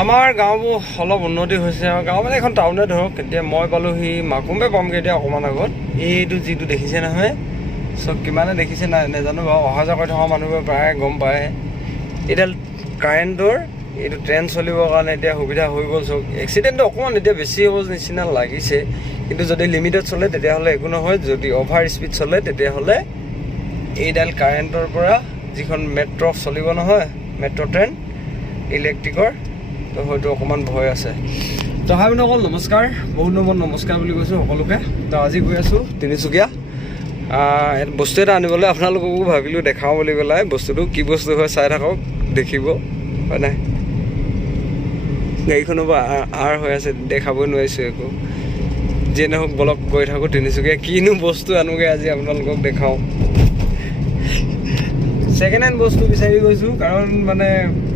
আমাৰ গাঁওবোৰ অলপ উন্নতি হৈছে আৰু গাঁও মানে এখন টাউনে ধৰক এতিয়া মই পালোহি মাকুমে পামগৈ এতিয়া অকণমান আগত এইটো যিটো দেখিছে নহয় চব কিমানে দেখিছে নাই নাজানো বাৰু অহা যোৱা কৰি থকা মানুহবোৰে প্ৰায় গম পায় এইডাল কাৰেণ্টৰ এইটো ট্ৰেইন চলিবৰ কাৰণে এতিয়া সুবিধা হৈ গ'ল চব এক্সিডেণ্টটো অকণমান এতিয়া বেছি হ'ব নিচিনা লাগিছে কিন্তু যদি লিমিটত চলে তেতিয়াহ'লে একো নহয় যদি অভাৰ স্পীড চলে তেতিয়াহ'লে এইডাল কাৰেণ্টৰ পৰা যিখন মেট্ৰ' চলিব নহয় মেট্ৰ' ট্ৰেইন ইলেক্ট্ৰিকৰ তো হয়তো অকণমান ভয় আছে তো হাই বন্ধুসকল নমস্কাৰ বহুত নমস্কাৰ বুলি কৈছোঁ সকলোকে তো আজি গৈ আছোঁ তিনিচুকীয়া বস্তু এটা আনিবলৈ আপোনালোককো ভাবিলোঁ দেখাওঁ বুলি পেলাই বস্তুটো কি বস্তু হয় চাই থাকক দেখিব হয় নাই গাড়ীখনৰ পৰা আৰ হৈ আছে দেখাবই নোৱাৰিছোঁ একো যিয়ে নহওক বলক গৈ থাকোঁ তিনিচুকীয়া কিনো বস্তু আনোগৈ আজি আপোনালোকক দেখাওঁ ছেকেণ্ড হেণ্ড বস্তু বিচাৰি গৈছোঁ কাৰণ মানে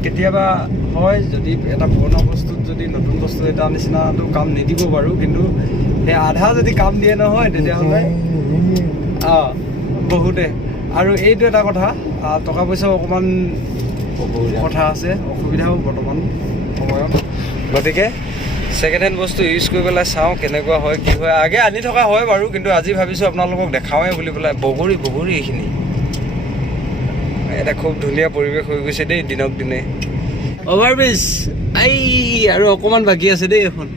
কেতিয়াবা হয় যদি এটা পুৰণা বস্তুত যদি নতুন বস্তু এটা নিচিনাটো কাম নিদিব বাৰু কিন্তু সেই আধা যদি কাম দিয়ে নহয় তেতিয়াহ'লে বহুতে আৰু এইটো এটা কথা টকা পইচাও অকণমান কথা আছে অসুবিধাও বৰ্তমান সময়ত গতিকে ছেকেণ্ড হেণ্ড বস্তু ইউজ কৰি পেলাই চাওঁ কেনেকুৱা হয় কি হয় আগে আনি থকা হয় বাৰু কিন্তু আজি ভাবিছোঁ আপোনালোকক দেখাওঁৱে বুলি পেলাই বগৰী এইখিনি এটা খুব ধুনীয়া পৰিৱেশ হৈ গৈছে দেই দিনক দিনে অভাৰব্ৰিজ আৰু অকণমান বাকী আছে দেই এখন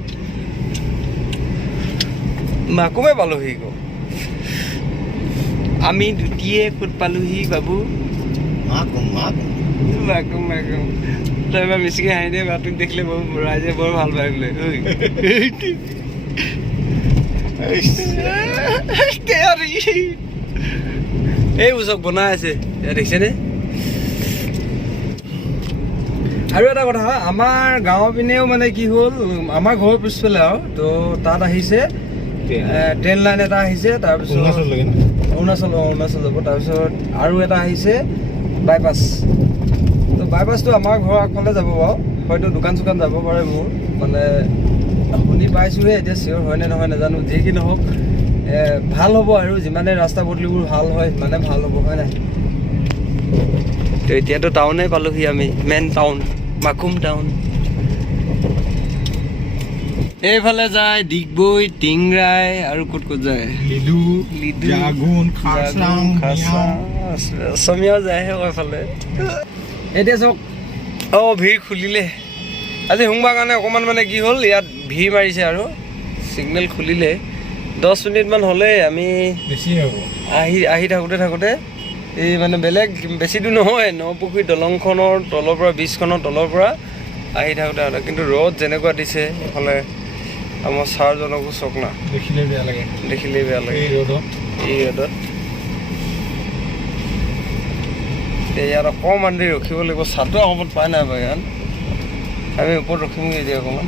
মাকুমে পালোহি আকৌ আমি দুটিয়ে ক'ত পালোহি বাবু মাকুম তই এবাৰ বেছিকৈ হাঁহি দিয়ে বাটোক দেখিলে ৰাইজে বৰ ভাল পায় বোলে এই উচক বনাই আছে দেখিছেনে আৰু এটা কথা আমাৰ গাঁৱৰ পিনেও মানে কি হ'ল আমাৰ ঘৰৰ পিছফালে আৰু তো তাত আহিছে ট্ৰেইন লাইন এটা আহিছে তাৰপিছত অৰুণাচল যাব তাৰপিছত আৰু এটা আহিছে বাইপাছ তো বাইপাছটো আমাৰ ঘৰৰ আগফালে যাব বাৰু হয়তো দোকান চোকান যাব পাৰে মোৰ মানে শুনি পাইছোঁহে এতিয়া চিয়'ৰ হয়নে নহয় নাজানো যি কি নহওক ভাল হ'ব আৰু যিমানে ৰাস্তা পদূলিবোৰ ভাল হয় সিমানে ভাল হ'ব হয় নাই তো এতিয়াতো টাউনে পালোহি আমি মেইন টাউন মাকুম টাউন এইফালে যায় ডিগবৈ টিংৰাই আৰু ক'ত যায় লিডু অসমীয়াও যায়হে এইফালে এতিয়া চাওক ভিৰ খুলিলে আজি সোমবাৰ কাৰণে অকণমান মানে কি হ'ল ইয়াত ভিৰ মাৰিছে আৰু ছিগনেল খুলিলে 10 মিনিটমান হ'লেই আমি আহি থাকোঁতে এই মানে বেলেগ বেছি দূৰ নহয় নপুখুৰী দলংখনৰ তলৰ পৰা ব্ৰিজখনৰ তলৰ পৰা আহি থাকোঁতে কিন্তু ৰ'দ যেনেকুৱা দিছে এইফালে আমাৰ ছাৰজনকো চক না দেখিলেই বেয়া লাগে এই ৰ'দত ইয়াত অকণমান দেৰি ৰখিব লাগিব ছাটো অকণমান পাই নাই বাৰু ইয়াত আমি ওপৰত ৰখিমগৈ এতিয়া অকণমান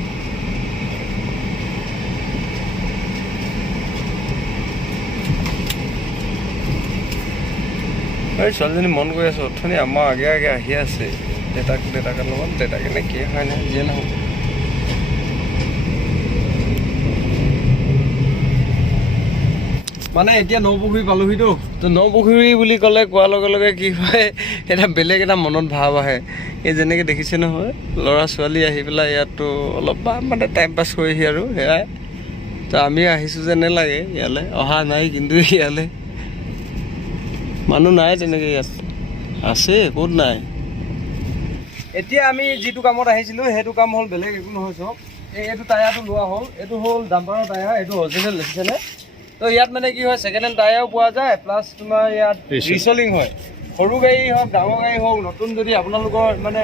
এই ছোৱালীজনী মন কৰি আছোঁ অথনি আমাৰ আগে আহি আছে দেউতাকৰ লগত দেউতাকে নে কি হয় নাই যিয়ে নহওক মানে এতিয়া নপুখুৰী পালোহিতো তো নপুখুৰী বুলি ক'লে কোৱাৰ লগে লগে কি হয় এটা বেলেগ এটা মনত ভাৱ আহে এই যেনেকৈ দেখিছে নহয় ল'ৰা ছোৱালী আহি পেলাই ইয়াততো অলপমান মানে টাইম পাছ কৰিহি আৰু সেয়াই তো আমি আহিছোঁ যেনে লাগে ইয়ালৈ অহা নাই কিন্তু ইয়ালৈ মানুহ নাই তেনেকৈ ইয়াত আছে ক'ত নাই এতিয়া আমি যিটো কামত আহিছিলোঁ সেইটো কাম হ'ল বেলেগ একো নহয় চব এইটো টায়াৰটো লোৱা হ'ল এইটো হ'ল ডাম্পাৰৰ টায়াৰ এইটো অৰিজিনেল দেখিছেনে তো ইয়াত মানে কি হয় ছেকেণ্ড হেণ্ড টায়াৰো পোৱা যায় প্লাছ তোমাৰ ইয়াত ৰিচলিং হয় সৰু গাড়ী হওক ডাঙৰ গাড়ী হওক নতুন যদি আপোনালোকৰ মানে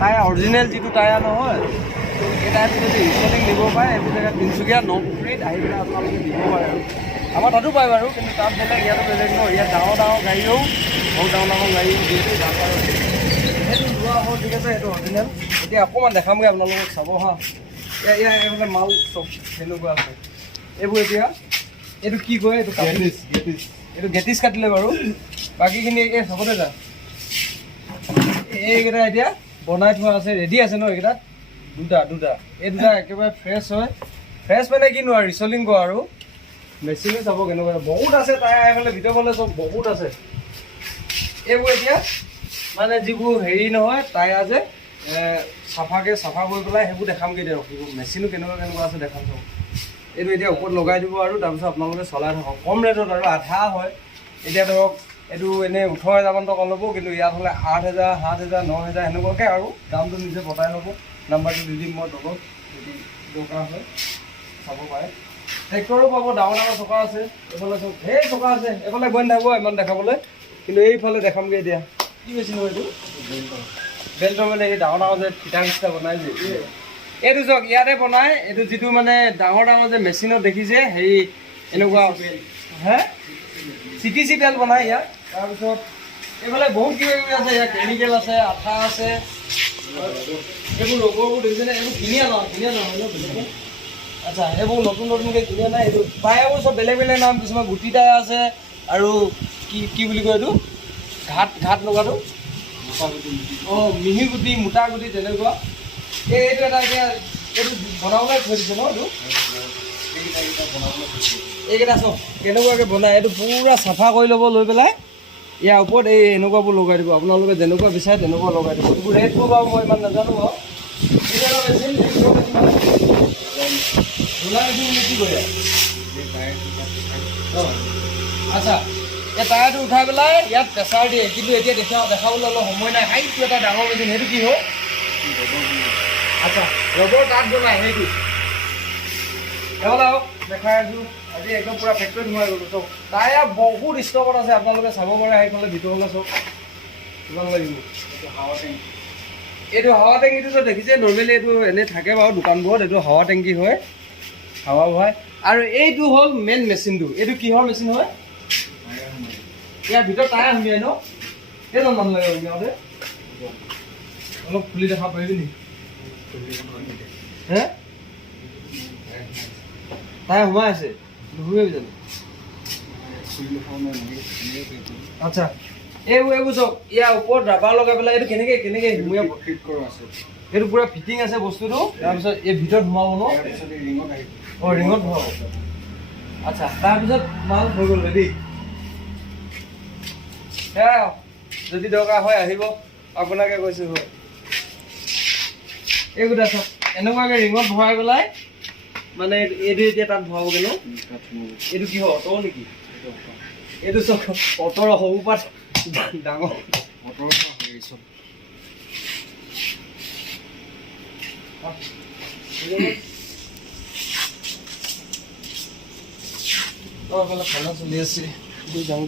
টায়াৰ অৰিজিনেল যিটো টায়াৰ নহয় এই টায়াৰটো যদি ৰিচলিং দিব পাৰে এইটো জেগাত তিনিচুকীয়া নপুখুৰীত আহি পেলাই আপোনালোকে দিব পাৰে আৰু আমাৰ তাতো পায় বাৰু কিন্তু তাত বেলেগ ইয়াতো বেলেগ ন ইয়াত ডাঙৰ গাড়ীও বহুত ডাঙৰ গাড়ীও যিহেতু ডাঙৰ সেইটো লোৱা হ'ল ঠিক আছে সেইটো অৰিজিনেল এতিয়া অকণমান দেখামগৈ আপোনালোকক চাব হা এইফালে মাল চব সেনেকুৱা আছে এইবোৰ এতিয়া এইটো কি কয় এইটো গেটিছ কাটিলে বাৰু বাকীখিনি এই চবতে যা এইকেইটা এতিয়া বনাই থোৱা আছে ৰেডি আছে ন এইকেইটা দুটা এই দুটা একেবাৰে ফ্ৰেছ হয় ফ্ৰেছ মানে কিনো আৰু ৰিচলিং কৰা আৰু মেচিনে চাব কেনেকুৱা বহুত আছে টায়াৰ এইফালে ভিতৰ ফালে চব বহুত আছে এইবোৰ এতিয়া মানে যিবোৰ হেৰি নহয় টায়াৰ যে চাফা কৰি পেলাই সেইবোৰ দেখামগৈ এতিয়া ৰখিব মেচিনো কেনেকুৱা আছে দেখাম চাওক এইটো এতিয়া ওপৰত লগাই দিব আৰু তাৰপিছত আপোনালোকে চলাই থাকক কম ৰেটত আৰু আধা হয় এতিয়া ধৰক এইটো এনেই 18,000 টকা ল'ব কিন্তু ইয়াত হ'লে 8,000 7,000 9,000 সেনেকুৱাকৈ আৰু দামটো নিজে বতাই ল'ব নাম্বাৰটো দি দিম মই তলত যদি দৰকাৰ হয় চাব পাৰে ট্ৰেক্টৰো পাব ডাঙৰ চকা আছে এইফালে চব ঢেৰ চকা আছে এইফালে গৈ নাথাকিব ইমান দেখাবলৈ কিন্তু এইফালে দেখামগৈ এতিয়া কি মেচিন হয় এইটো বেল্টৰ মানে এই ডাঙৰ যে ফিটা চিটা বনাই যে এইটো চাওক ইয়াতে বনাই এইটো যিটো মানে ডাঙৰ যে মেচিনত দেখিছে হেৰি এনেকুৱা হে CTC বেল্ট বনাই ইয়াত তাৰপিছত এইফালে বহুত কিবা কিবি আছে ইয়াত কেমিকেল আছে আঠা আছে এইবোৰ ৰবৰবোৰ দেখিছেনে এইবোৰ কিনি আনা হয় ন আচ্ছা এইবোৰ নতুনকৈ কিনি আনা এইটো টায়াৰবোৰ চব বেলেগ নাম কিছুমান গুটি টায়াৰ আছে আৰু কি বুলি কয় এইটো ঘাট লগাটো অঁ মিহি গুটি মোটা গুটি তেনেকুৱা এইটো এটা এতিয়া এইটো বনাবলৈ থৈ দিছে ন এইটো এইকেইটা চব কেনেকুৱাকৈ বনাই এইটো পূৰা চাফা কৰি ল'ব লৈ পেলাই ইয়াৰ ওপৰত এই এনেকুৱাবোৰ লগাই দিব আপোনালোকে যেনেকুৱা বিচাৰে তেনেকুৱা লগাই দিব এইবোৰ ৰেটবোৰ বাৰু মই ইমান নাজানো বাৰু আচ্ছা এই টায়াৰটো উঠাই পেলাই ইয়াত প্ৰেছাৰ দিয়ে কিন্তু এতিয়া দেখাবলৈ অলপ সময় নাই হাইটো এটা ডাঙৰ মেচিন সেইটো কি হয় আচ্ছা ৰবৰ তাত বনাই সেইটো এবাৰ দেখাই আছোঁ আজি একদম পূৰা ফেক্টৰীত সোমাই গ'লোঁ চব টায়াৰ বহুত ষ্টকত আছে আপোনালোকে চাব পাৰে সেইফালে ভিতৰলৈ চব কিমান লাগিব এইটো হাৱা টেংকিটোতো দেখিছে নৰ্মেলি এইটো এনেই থাকে বাৰু দোকানবোৰত এইটো হাৱা টেংকি হয় হাৱা ভৰাই আৰু এইটো হ'ল মেইন মেচিনটো এইটো কিহৰ মেচিন হয় ইয়াৰ ভিতৰত টায়াৰ সুমিয়াই ন কেইজন মানুহ লাগে সুমিয়াওঁতে অলপ খুলি দেখা পাৰিবি নেকি হে টায়াৰ সোমাই আছে নুসুমিয়াবি জানো আচ্ছা এইবোৰ চাওক ইয়াৰ ওপৰত ৰাবাৰ লগাই পেলাই এইটো কেনেকৈ সুমিয়াব ফিট কৰা আছে এইটো পূৰা ফিটিং আছে বস্তুটো তাৰপিছত এই ভিতৰত সোমাব ন অঁ ৰিঙত সোমাব আচ্ছা তাৰপিছত মাল হৈ গ'ল ৰেডি সেয়া যদি দৰকাৰ হয় আহিব আপোনাকে কৈছোঁ হয় এইকেইটা চাওক এনেকুৱাকৈ ৰিঙত ভৰাই পেলাই মানে এইটো এতিয়া তাত ভৰাবগৈ ন এইটো কি হয় অট' নেকি এইটো চাওক অট'ৰ সৰু পাত ডাঙৰ অট'ৰ চব খানা চলি আছে যাওঁ